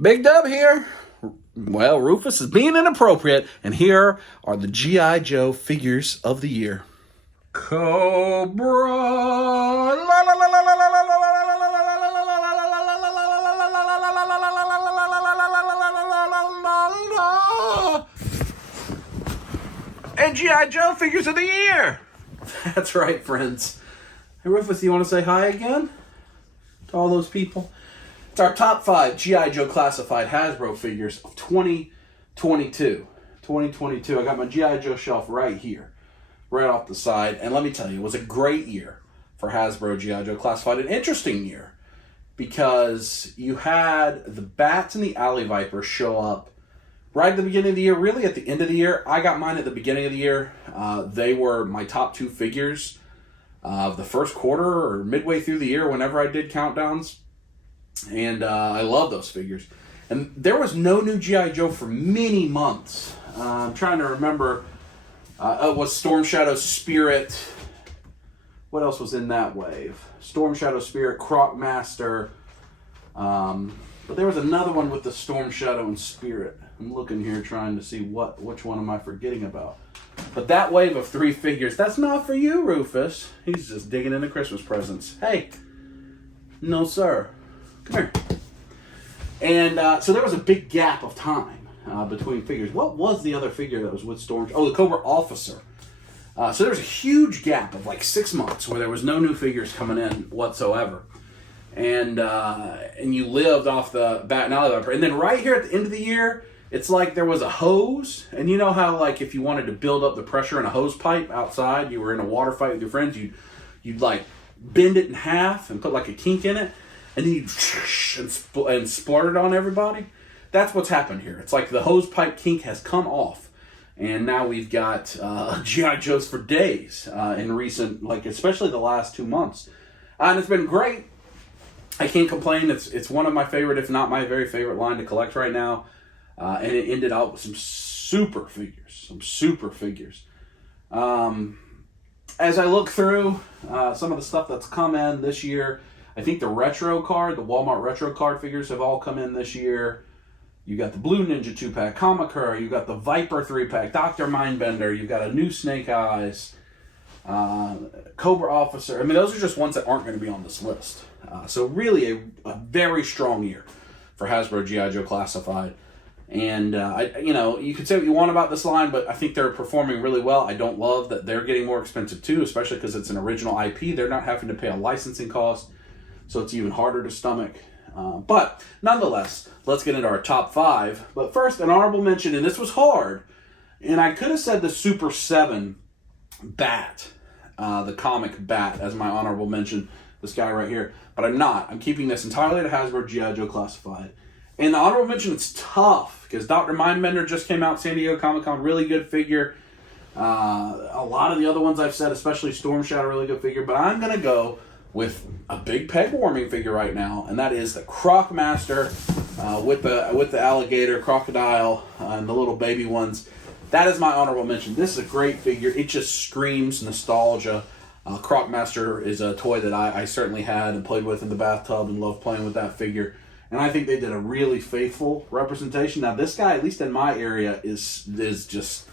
Big Dub here. Well, Rufus is being inappropriate, and here are the G.I. Joe figures of the year. Cobra. And G.I. Joe figures of the year. That's right, friends. Hey, Rufus, you want to say hi again to all those people? It's our top 5 G.I. Joe classified Hasbro figures of 2022. 2022. I got my G.I. Joe shelf right here, right off the side. And let me tell you, it was a great year for Hasbro G.I. Joe classified. An interesting year because you had the Bats and the Alley Viper show up right at the beginning of the year, really at the end of the year. I got mine at the beginning of the year. They were my top 2 figures of the first quarter or midway through the year whenever I did countdowns. And I love those figures. And there was no new G.I. Joe for many months. I'm trying to remember. It was Storm Shadow Spirit. What else was in that wave? Storm Shadow Spirit, Croc Master. But there was another one with the Storm Shadow and Spirit. I'm looking here trying to see which one am I forgetting about. But that wave of 3 figures, that's not for you, Rufus. He's just digging into Christmas presents. Hey, no sir. Come here. And so there was a big gap of time between figures. What was the other figure that was with Storm? Oh, the Cobra Officer. So there was a huge gap of like 6 months where there was no new figures coming in whatsoever. And you lived off the Bat and Alley Viper. And then right here at the end of the year, it's like there was a hose. And you know how like if you wanted to build up the pressure in a hose pipe outside, you were in a water fight with your friends, you'd like bend it in half and put like a kink in it. And then you and splurt it on everybody. That's what's happened here. It's like the hose pipe kink has come off. And now we've got G.I. Joes for days in recent, like especially the last 2 months. And it's been great. I can't complain. It's one of my favorite, if not my very favorite line to collect right now. And it ended out with some super figures. As I look through some of the stuff that's come in this year, I think the retro card, the Walmart retro card figures have all come in this year. You got the Blue Ninja 2-pack, Kamakura, you got the Viper 3-pack, Dr. Mindbender, you got a new Snake Eyes, Cobra Officer. I mean, those are just ones that aren't going to be on this list. So really a very strong year for Hasbro G.I. Joe Classified. And, you could say what you want about this line, but I think they're performing really well. I don't love that they're getting more expensive too, especially because it's an original IP. They're not having to pay a licensing cost, so it's even harder to stomach. But nonetheless, let's get into our top 5. But first, an honorable mention, and this was hard. And I could have said the Super 7 Bat, the comic Bat, as my honorable mention. This guy right here. But I'm not. I'm keeping this entirely to Hasbro G.I. Joe Classified. And the honorable mention, it's tough. Because Dr. Mindbender just came out, San Diego Comic-Con, really good figure. A lot of the other ones I've said, especially Storm Shadow, really good figure. But I'm going to go with a big peg warming figure right now, and that is the Croc Master with the alligator, crocodile, and the little baby ones. That is my honorable mention. This is a great figure. It just screams nostalgia. Croc Master is a toy that I certainly had and played with in the bathtub and loved playing with that figure. And I think they did a really faithful representation. Now, this guy, at least in my area, is just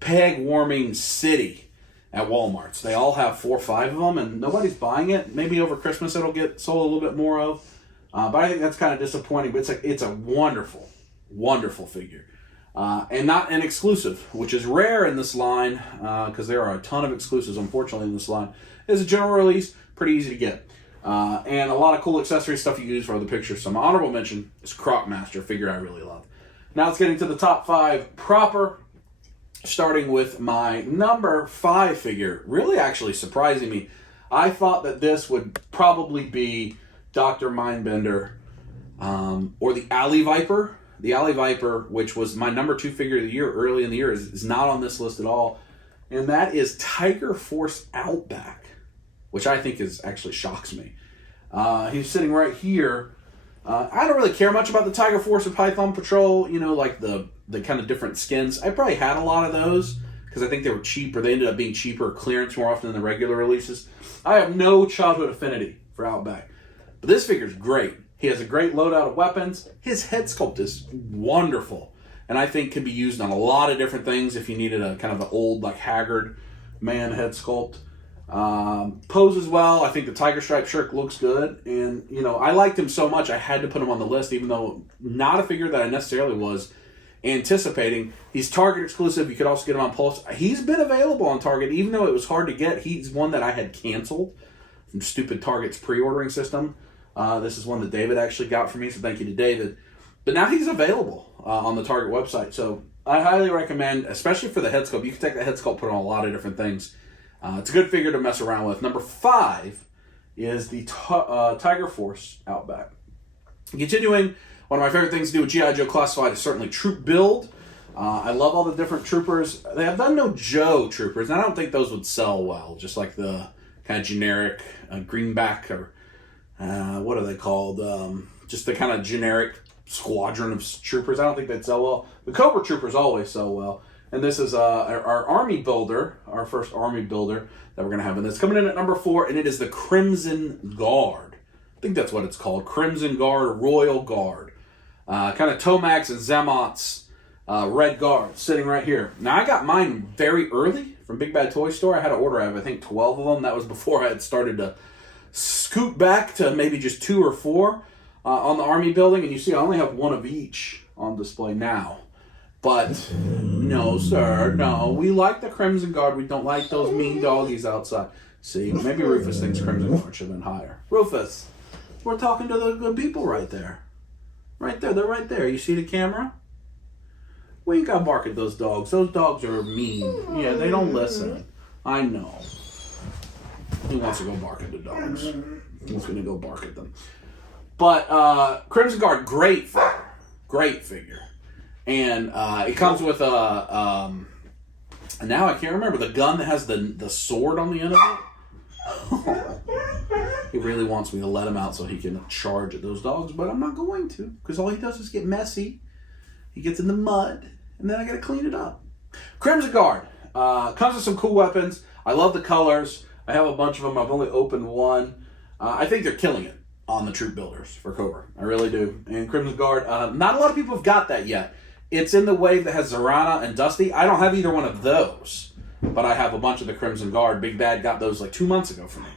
peg warming city at Walmart's. They all have 4 or 5 of them, and nobody's buying it. Maybe over Christmas it'll get sold a little bit more of. But I think that's kind of disappointing. But it's a wonderful, wonderful figure. And not an exclusive, which is rare in this line, because there are a ton of exclusives, unfortunately, in this line. It's a general release, pretty easy to get. And a lot of cool accessory stuff you can use for the pictures. So my honorable mention is Croc Master, figure I really love. Now it's getting to the top 5 proper. Starting with my number 5 figure, really actually surprising me. I thought that this would probably be Dr. Mindbender or the Alley Viper. The Alley Viper, which was my number 2 figure of the year early in the year, is not on this list at all. And that is Tiger Force Outback, which I think actually shocks me. He's sitting right here. I don't really care much about the Tiger Force and Python Patrol, like the kind of different skins. I probably had a lot of those because I think they were cheap, or they ended up being cheaper, clearance more often than the regular releases. I have no childhood affinity for Outback. But this figure's great. He has a great loadout of weapons. His head sculpt is wonderful, and I think can be used on a lot of different things if you needed a kind of an old, like, haggard man head sculpt. Poses well. I think the tiger stripe shirt looks good, and you know, I liked him so much I had to put him on the list, even though not a figure that I necessarily was anticipating. He's Target exclusive. You could also get him on Pulse. He's been available on Target, even though it was hard to get. He's one that I had canceled from stupid Target's pre-ordering system. This is one that David actually got for me, so thank you to David. But now he's available on the Target website, so I highly recommend, especially for the head sculpt. You can take the head sculpt, put on a lot of different things. It's a good figure to mess around with. Number 5 is the Tiger Force Outback. Continuing, one of my favorite things to do with G.I. Joe Classified is certainly troop build. I love all the different troopers. They have done no Joe troopers, and I don't think those would sell well, just like the kind of generic greenback, or what are they called? Just the kind of generic squadron of troopers. I don't think they'd sell well. The Cobra troopers always sell well. And this is our army builder, our first army builder that we're going to have in this. Coming in at number 4, and it is the Crimson Guard. I think that's what it's called. Crimson Guard, Royal Guard. Kind of Tomax and Zemot's Red Guard sitting right here. Now, I got mine very early from Big Bad Toy Store. I had to order, I think, 12 of them. That was before I had started to scoot back to maybe just 2 or 4 on the army building. And you see, I only have one of each on display now. But no, sir, no. We like the Crimson Guard. We don't like those mean doggies outside. See, maybe Rufus thinks Crimson Guard should have been higher. Rufus, we're talking to the good people right there. Right there, they're right there. You see the camera? We ain't got to bark at those dogs. Those dogs are mean. Yeah, they don't listen. I know. He wants to go bark at the dogs. He's going to go bark at them. But Crimson Guard, great figure. Great figure. And it comes with a, now I can't remember, the gun that has the sword on the end of it. He really wants me to let him out so he can charge at those dogs, but I'm not going to, because all he does is get messy. He gets in the mud, and then I got to clean it up. Crimson Guard comes with some cool weapons. I love the colors. I have a bunch of them. I've only opened one. I think they're killing it on the troop builders for Cobra. I really do. And Crimson Guard, not a lot of people have got that yet. It's in the wave that has Zorana and Dusty. I don't have either one of those, but I have a bunch of the Crimson Guard. Big Bad got those like 2 months ago for me.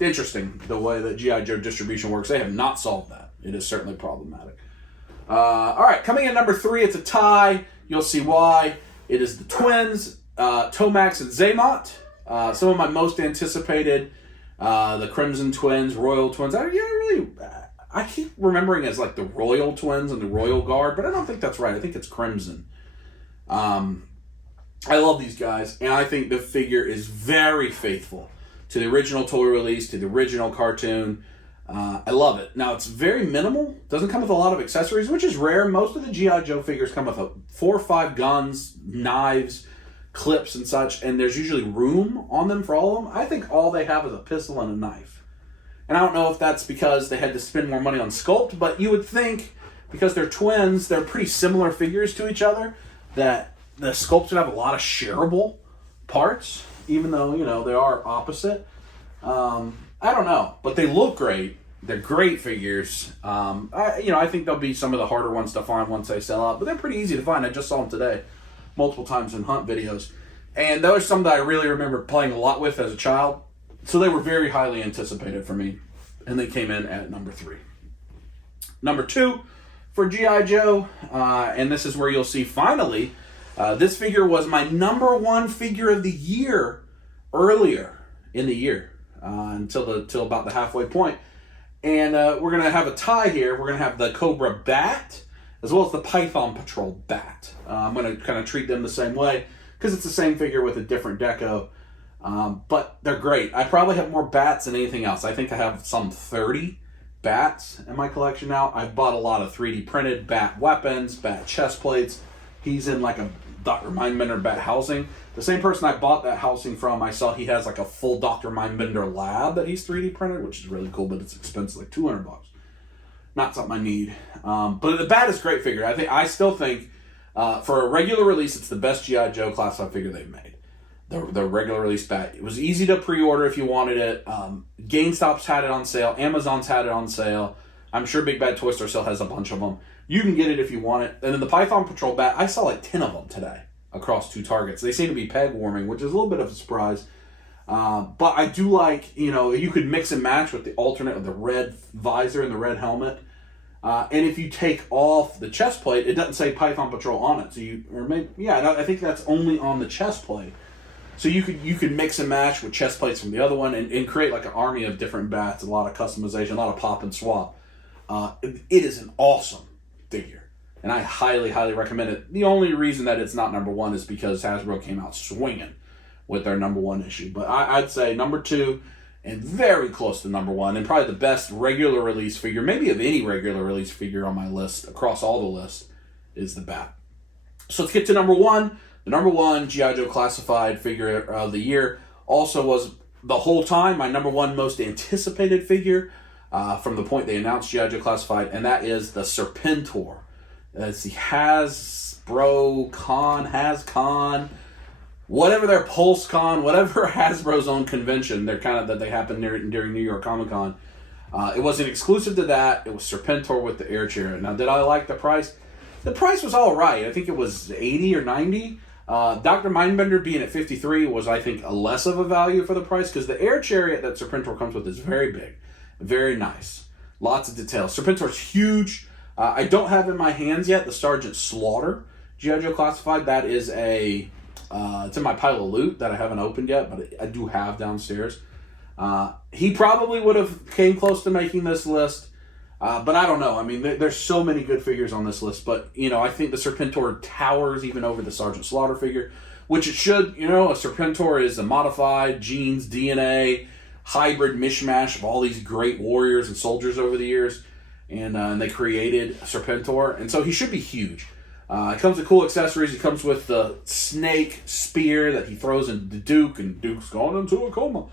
Interesting, the way that G.I. Joe distribution works. They have not solved that. It is certainly problematic. All right, coming in number 3, it's a tie. You'll see why. It is the twins, Tomax and Zemot. Some of my most anticipated, the Crimson Twins, Royal Twins. I keep remembering as like the Royal Twins and the Royal Guard, but I don't think that's right. I think it's Crimson. I love these guys, and I think the figure is very faithful to the original toy release, to the original cartoon. I love it. Now, it's very minimal. Doesn't come with a lot of accessories, which is rare. Most of the G.I. Joe figures come with 4 or 5 guns, knives, clips, and such, and there's usually room on them for all of them. I think all they have is a pistol and a knife. And I don't know if that's because they had to spend more money on sculpt, but you would think, because they're twins, they're pretty similar figures to each other, that the sculpts would have a lot of shareable parts, even though, you know, they are opposite. I don't know, but they look great. They're great figures. I think they'll be some of the harder ones to find once they sell out, but they're pretty easy to find. I just saw them today multiple times in hunt videos. And those are some that I really remember playing a lot with as a child. So they were very highly anticipated for me, and they came in at number 3. Number 2 for G.I. Joe, and this is where you'll see finally, this figure was my number 1 figure of the year earlier in the year, until about the halfway point. And we're going to have a tie here. We're going to have the Cobra Bat, as well as the Python Patrol Bat. I'm going to kind of treat them the same way, because it's the same figure with a different deco. But they're great. I probably have more bats than anything else. I think I have some 30 bats in my collection now. I've bought a lot of 3D printed bat weapons, bat chest plates. He's in like a Dr. Mindbender bat housing. The same person I bought that housing from, I saw he has like a full Dr. Mindbender lab that he's 3D printed, which is really cool, but it's expensive, like $200. Not something I need. But the bat is a great figure. I still think for a regular release, it's the best G.I. Joe classified figure they've made. The regular release bat. It was easy to pre-order if you wanted it. GameStop's had it on sale. Amazon's had it on sale. I'm sure Big Bad Toy Store still has a bunch of them. You can get it if you want it. And then the Python Patrol bat, I saw like 10 of them today across 2 Targets. They seem to be peg warming, which is a little bit of a surprise. But I do like, you could mix and match with the alternate with the red visor and the red helmet. And if you take off the chest plate, it doesn't say Python Patrol on it. So I think that's only on the chest plate. So you could mix and match with chest plates from the other one and create like an army of different bats, a lot of customization, a lot of pop and swap. It is an awesome figure, and I highly, highly recommend it. The only reason that it's not number 1 is because Hasbro came out swinging with their number 1 issue. But I'd say number 2 and very close to number 1, and probably the best regular release figure, maybe of any regular release figure on my list, across all the lists, is the bat. So let's get to number 1. The number 1 G.I. Joe Classified figure of the year also was the whole time my number 1 most anticipated figure from the point they announced G.I. Joe Classified, and that is the Serpentor. It's the HasCon, whatever their PulseCon, whatever Hasbro's own convention, that they happen during New York Comic Con. It wasn't exclusive to that. It was Serpentor with the air chariot. Now, did I like the price? The price was all right. I think it was 80 or 90. Dr. Mindbender being at 53 was, I think, a less of a value for the price, because the air chariot that Serpentor comes with is very big, very nice, lots of details. Serpentor's huge. I don't have in my hands yet the Sergeant Slaughter G.I. Joe Classified. That is it's in my pile of loot that I haven't opened yet, but I do have downstairs. He probably would have came close to making this list, but I don't know. I mean, there's so many good figures on this list, but, I think the Serpentor towers even over the Sergeant Slaughter figure, which it should. A Serpentor is a modified genes, DNA, hybrid mishmash of all these great warriors and soldiers over the years, and they created Serpentor, and so he should be huge. It comes with cool accessories. It comes with the snake spear that he throws into Duke, and Duke's gone into a coma.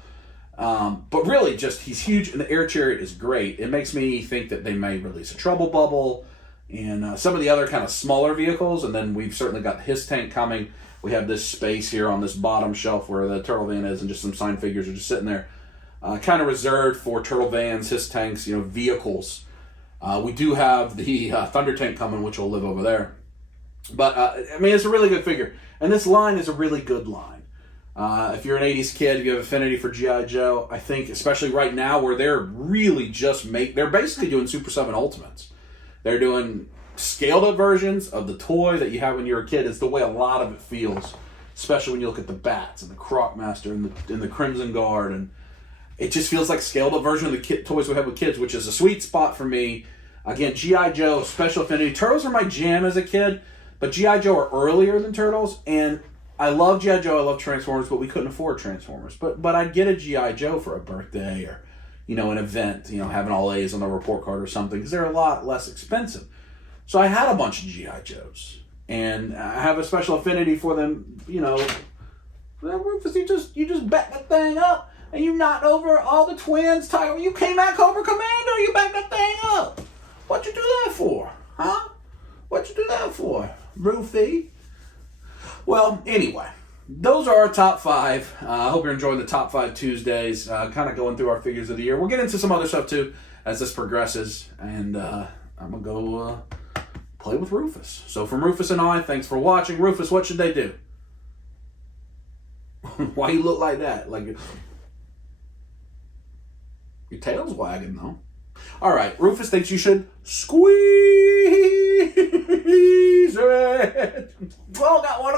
But really, he's huge, and the air chariot is great. It makes me think that they may release a Trouble Bubble and some of the other kind of smaller vehicles, and then we've certainly got his tank coming. We have this space here on this bottom shelf where the Turtle Van is, and just some signed figures are just sitting there, kind of reserved for Turtle Vans, his tanks, vehicles. We do have the Thunder Tank coming, which will live over there. But, it's a really good figure. And this line is a really good line. If you're an 80s kid, if you have affinity for G.I. Joe, I think, especially right now where they're really they're basically doing Super 7 Ultimates. They're doing scaled-up versions of the toy that you have when you're a kid. It's the way a lot of it feels, especially when you look at the Bats and the Crocmaster and the Crimson Guard. And it just feels like scaled-up version of the toys we have with kids, which is a sweet spot for me. Again, G.I. Joe, special affinity. Turtles are my jam as a kid. But G.I. Joe are earlier than Turtles, and I love G.I. Joe, I love Transformers, but we couldn't afford Transformers. But I'd get a G.I. Joe for a birthday or, an event, having all A's on the report card or something, because they're a lot less expensive. So I had a bunch of G.I. Joes, and I have a special affinity for them, Rufus, you just backed that thing up, and you knocked over all the twins, Tiger. You came at Cobra Commander, you backed that thing up. What'd you do that for, huh? What'd you do that for, Rufy? Well, anyway, those are our top 5. I hope you're enjoying the top 5 Tuesdays, kind of going through our figures of the year. We'll get into some other stuff, too, as this progresses, and I'm going to go play with Rufus. So from Rufus and I, thanks for watching. Rufus, what should they do? Why you look like that? Like your tail's wagging, though. All right, Rufus thinks you should squeeze it. Well, got one